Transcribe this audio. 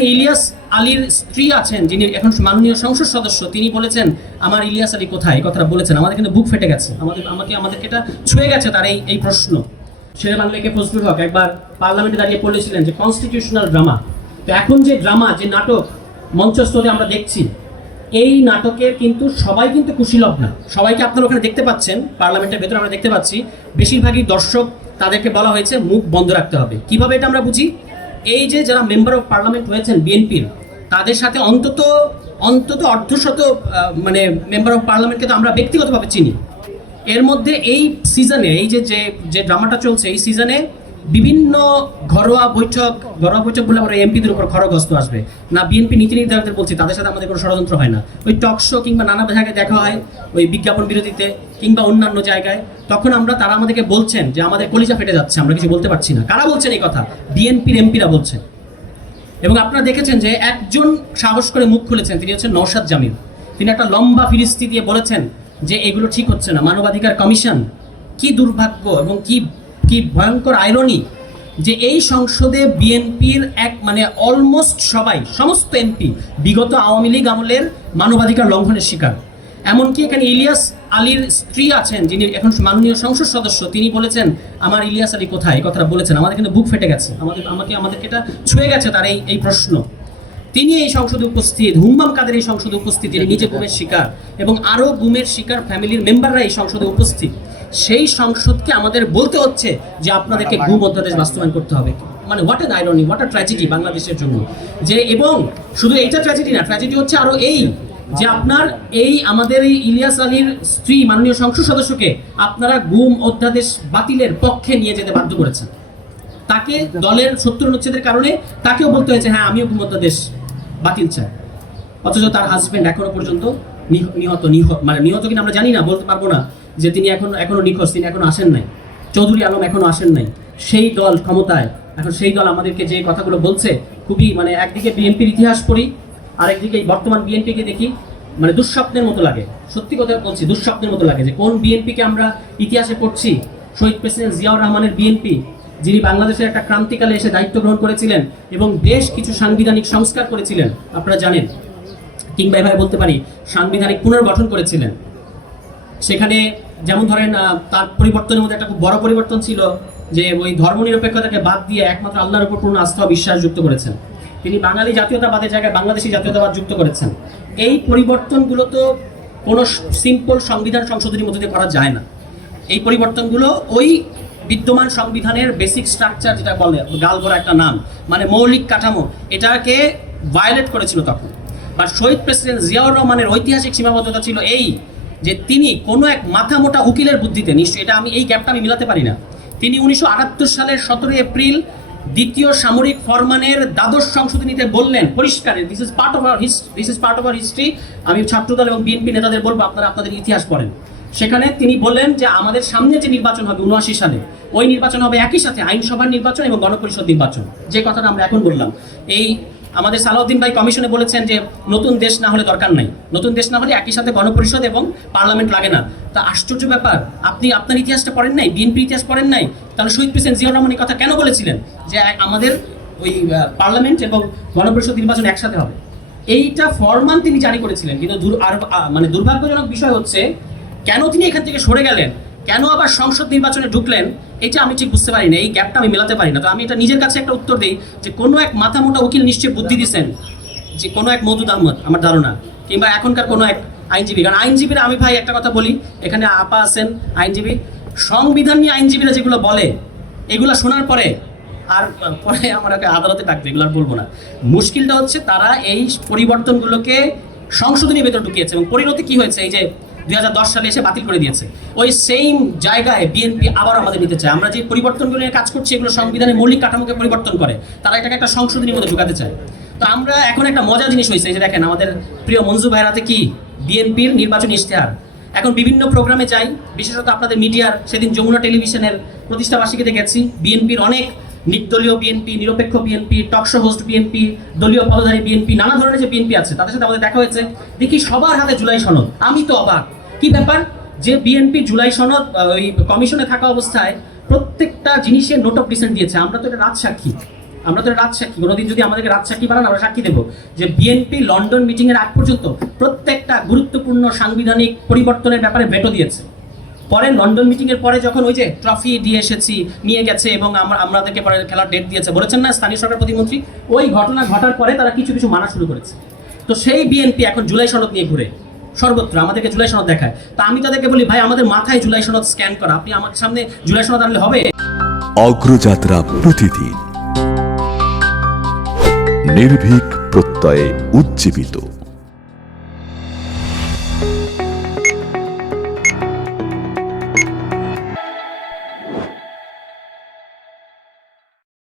এখানে ইলিয়াস আলীর স্ত্রী আছেন, যিনি এখন মাননীয় সংসদ সদস্য। তিনি বলেছেন আমার ইলিয়াস আলী কোথায়, এই কথাটা বলেছেন। আমাদের কিন্তু বুক ফেটে গেছে, আমাদেরকে এটা ছুঁয়ে গেছে তার এই প্রশ্ন। শেরে বাংলাকে ফজলুল হক একবার পার্লামেন্টে দাঁড়িয়ে বলেছিলেন যে কনস্টিটিউশনাল ড্রামা। তো এখন যে ড্রামা, যে নাটক মঞ্চস্থতে আমরা দেখছি, এই নাটকের কিন্তু সবাই কিন্তু কুশীলভ না। সবাইকে আপনারা ওখানে দেখতে পাচ্ছেন, পার্লামেন্টের ভেতরে আমরা দেখতে পাচ্ছি বেশিরভাগই দর্শক। তাদেরকে বলা হয়েছে মুখ বন্ধ রাখতে হবে। কিভাবে এটা আমরা বুঝি? এই যে যারা মেম্বার অফ পার্লামেন্ট হয়েছেন বিএনপির, তাদের সাথে অন্তত অর্ধশত মানে মেম্বার অফ পার্লামেন্টকে তো আমরা ব্যক্তিগতভাবে চিনি। এর মধ্যে এই সিজনে, এই যে ড্রামাটা চলছে, এই সিজনে বিভিন্ন ঘরোয়া বৈঠক বলে আমরা এমপিদের উপর খড়গস্ত আসবে না। বিএনপি নীতি নির্ধারকদের বলছি, তাদের সাথে আমাদের কোনো ষড়যন্ত্র হয় না। ওই টক শো কিংবা নানা জায়গায় দেখা হয়, ওই বিজ্ঞাপন বিরতিতে কিংবা অন্যান্য জায়গায়। তখন তারা আমাদেরকে বলছেন যে আমাদের কলিজা ফেটে যাচ্ছে, আমরা কিছু বলতে পারছি না। কারা বলছেন এই কথা? বিএনপির এমপিরা বলছেন। এবং আপনারা দেখেছেন যে একজন সাহস করে মুখ খুলেছেন, তিনি হচ্ছেন নওশাদ জামিল। তিনি একটা লম্বা ফিরিস্তি দিয়ে বলেছেন যে এগুলো ঠিক হচ্ছে না। মানবাধিকার কমিশন, কি দুর্ভাগ্য এবং কি ভয়ঙ্কর আইরনি যে এই সংসদে বিএনপির অলমোস্ট সমস্ত এমপি বিগত আওয়ামী লীগ আমলের মানবাধিকার লঙ্ঘনের শিকার। এমনকি এখানে ইলিয়াস আলীর স্ত্রী আছেন, যিনি এখন মাননীয় সংসদ সদস্য। তিনি বলেছেন আমার ইলিয়াস আলী কোথায়, এই কথাটা বলেছেন। আমাদের কিন্তু বুক ফেটে গেছে, আমাদেরকে এটা ছুঁয়ে গেছে তার এই প্রশ্ন। তিনি এই সংসদে উপস্থিত, হুম্মাম কাদের এই সংসদে উপস্থিত, তিনি নিজে গুমের শিকার এবং আরো গুমের শিকার ফ্যামিলির মেম্বাররা এই সংসদে উপস্থিত। সেই সংসদকে আমাদের বলতে হচ্ছে যে আপনাদেরকে গুম অধ্যাদেশ বাস্তবায়ন করতে হবে। মানে what an irony, what a tragedy বাংলাদেশের জন্য। যে এবং শুধু এইটা ট্র্যাজেডি না, ট্র্যাজেডি হচ্ছে আরো এই যে আমাদের এই ইলিয়াস আলীর স্ত্রী মাননীয় সংসদ সদস্যকে আপনারা গুম অধ্যাদেশ বাতিলের পক্ষে নিয়ে যেতে বাধ্য করেছেন। তাকে দলের 70 অনুচ্ছেদের কারণে তাকেও বলতে হয়েছে হ্যাঁ আমিও গুম অধ্যাদেশ বাতিল চাই। অথচ তার হাজবেন্ড এখনো পর্যন্ত নিহত কিনা আমরা জানি না, বলতে পারবো না যে তিনি এখনো নিখোঁজ, তিনি এখনো আসেন নাই। চৌধুরী আলম এখনো আসেন নাই। সেই দল ক্ষমতায়, এখন সেই দল আমাদেরকে যে কথাগুলো বলছে, খুবই একদিকে বিএনপির ইতিহাস পড়ি, আরেকদিকে বর্তমান বিএনপিকে দেখি, দুঃস্বপ্নের মতো লাগে। সত্যি কথা বলছি, দুঃস্বপ্নের মতো লাগে যে কোন বিএনপিকে আমরা ইতিহাসে পড়ছি। শহীদ প্রেসিডেন্ট জিয়াউর রহমানের বিএনপি, যিনি বাংলাদেশের একটা ক্রান্তিকালে এসে দায়িত্ব গ্রহণ করেছিলেন এবং বেশ কিছু সাংবিধানিক সংস্কার করেছিলেন, আপনারা জানেন। কিংবা এভাবে বলতে পারি সাংবিধানিক পুনর্গঠন করেছিলেন। সেখানে যেমন ধরেন তার পরিবর্তনের মধ্যে একটা খুব বড় পরিবর্তন ছিল যে ওই ধর্মনিরপেক্ষতাকে বাদ দিয়ে একমাত্র আল্লাহর উপর পূর্ণ আস্থা ও বিশ্বাস যুক্ত করেছেন। তিনি বাঙালি জাতীয়তাবাদের জায়গায় বাংলাদেশি জাতীয়তাবাদ যুক্ত করেছেন। এই পরিবর্তনগুলো তো কোনো সিম্পল সংবিধান সংশোধনীর মধ্যে দিয়ে করা যায় না। এই পরিবর্তনগুলো ওই বিদ্যমান সংবিধানের বেসিক স্ট্রাকচার, যেটা বলে গালভরা একটা নাম, মৌলিক কাঠামো, এটাকে ভায়োলেট করেছিল তখন। বা শহীদ প্রেসিডেন্ট জিয়াউর রহমানের ঐতিহাসিক সীমাবদ্ধতা ছিল এই যে তিনি কোনো এক মাথা মোটা উকিলের বুদ্ধিতে, নিশ্চয়ই এটা এই গ্যাপটা আমি মিলাতে পারি না, তিনি 1978 সালের 17 এপ্রিল দ্বিতীয় সামরিক ফরমানের দ্বাদশ সংশোধনীতে বললেন পরিষ্কার, this is part of our history. আমি ছাত্রদল এবং বিএনপি নেতাদের বলবো আপনারা আপনাদের ইতিহাস পড়েন। সেখানে তিনি বললেন যে আমাদের সামনে যে নির্বাচন হবে 79 সালে, ওই নির্বাচন হবে একই সাথে আইনসভার নির্বাচন এবং গণপরিষদ নির্বাচন। যে কথাটা আমরা এখন বললাম, এই আমাদের সালাউদ্দিন ভাই কমিশনে বলেছেন যে নতুন দেশ না হলে দরকার নাই, নতুন দেশ না হলে একই সাথে গণপরিষদ এবং পার্লামেন্ট লাগে না। তা আশ্চর্য ব্যাপার, আপনি আপনার ইতিহাসটা পড়েন নাই, বিএনপির ইতিহাস পড়েন নাই। তাহলে শহীদ প্রেসিডেন্ট জিয়াউর রহমান এই কথা কেন বলেছিলেন যে আমাদের ওই পার্লামেন্ট এবং গণপরিষদ নির্বাচন একসাথে হবে? এইটা ফরমান তিনি জারি করেছিলেন। কিন্তু দুর্ভাগ্যজনক বিষয় হচ্ছে কেন তিনি এখান থেকে সরে গেলেন, কেন আবার সংসদ নির্বাচনে ঢুকলেন, এটা আমি ঠিক বুঝতে পারি না। এই গ্যাপটা আমি মেলাতে পারি না। তো আমি এটা নিজের কাছে একটা উত্তর দিই যে কোনো এক মাথা মোটা উকিল নিশ্চয়ই বুদ্ধি দিচ্ছেন, যে কোনো এক মওদুদ আহমদ আমার ধারণা, কিংবা এখনকার কোনো এক আইনজীবী। কারণ আইনজীবীরা, আমি ভাই একটা কথা বলি, এখানে আপা আছেন আইনজীবী, সংবিধান নিয়ে আইনজীবীরা যেগুলো বলে এগুলো শোনার পরে আমার আদালতে ডাকবে, এগুলো আর বলবো না। মুশকিলটা হচ্ছে তারা এই পরিবর্তনগুলোকে সংশোধনী ভেতর ঢুকিয়েছে এবং পরিণতি কি হয়েছে, এই যে 2010 সালে এসে বাতিল করে দিয়েছে। ওই সেম জায়গায় বিএনপি আবার আমাদের নিতে চায়। আমরা যে পরিবর্তনগুলো নিয়ে কাজ করছি এগুলো সংবিধানের মৌলিক কাঠামোকে পরিবর্তন করে, তারা এটাকে একটা সংশোধনীর মধ্যে ঢুকাতে চায়। তো আমরা এখন একটা মজার জিনিস হয়েছে, এই যে দেখেন আমাদের প্রিয় মঞ্জু ভাইয়ের হাতে কি বিএনপির নির্বাচনী ইশতেহার। এখন বিভিন্ন প্রোগ্রামে যাই, বিশেষত আপনাদের মিডিয়ার, সেদিন যমুনা টেলিভিশনের প্রতিষ্ঠাবার্ষিকীতে গেছি, বিএনপির অনেক নির্দলীয় বিএনপি, নিরপেক্ষ বিএনপি, টকশো হোস্ট বিএনপি, দলীয় পদধারী বিএনপি, নানা ধরনের যে বিএনপি আছে তাদের সাথে আমাদের দেখা হয়েছে। দেখি সবার হাতে জুলাই সনদ। আমি তো অবাক, কি ব্যাপার যে বিএনপি জুলাই সনদ ওই কমিশনে থাকা অবস্থায় প্রত্যেকটা জিনিসের নোট অফ ডিসেন্ট দিয়েছে। আমরা তো এটা রাজসাক্ষী, আমরা তো রাত সাক্ষী, কোনোদিন যদি আমাদেরকে রাত সাক্ষী বানান আমরা সাক্ষী দেবো যে বিএনপি লন্ডন মিটিং এর আগ পর্যন্ত প্রত্যেকটা গুরুত্বপূর্ণ সাংবিধানিক পরিবর্তনের ব্যাপারে ভেটো দিয়েছে। পরে লন্ডন মিটিং এর পরে যখন ওই যে ট্রফি দিয়ে এসেছি, নিয়ে গেছে এবং আমাদেরকে পরে খেলার ডেট দিয়েছে বলেছেন না স্থানীয় সরকার প্রতিমন্ত্রী, ওই ঘটনা ঘটার পরে তারা কিছু কিছু মানা শুরু করেছে। তো সেই বিএনপি এখন জুলাই সনদ নিয়ে ঘুরে সর্বত্র আমাদেরকে জুলাই সনদ দেখায়। তা আমি তাদেরকে বলি, ভাই আমাদের মাথায় জুলাই সনদ স্ক্যান করা, আপনি আমার সামনে জুলাই সনদ আনলে হবে? অগ্রযাত্রা প্রতিদিন নির্ভীক প্রত্যয়ে উজ্জীবিত।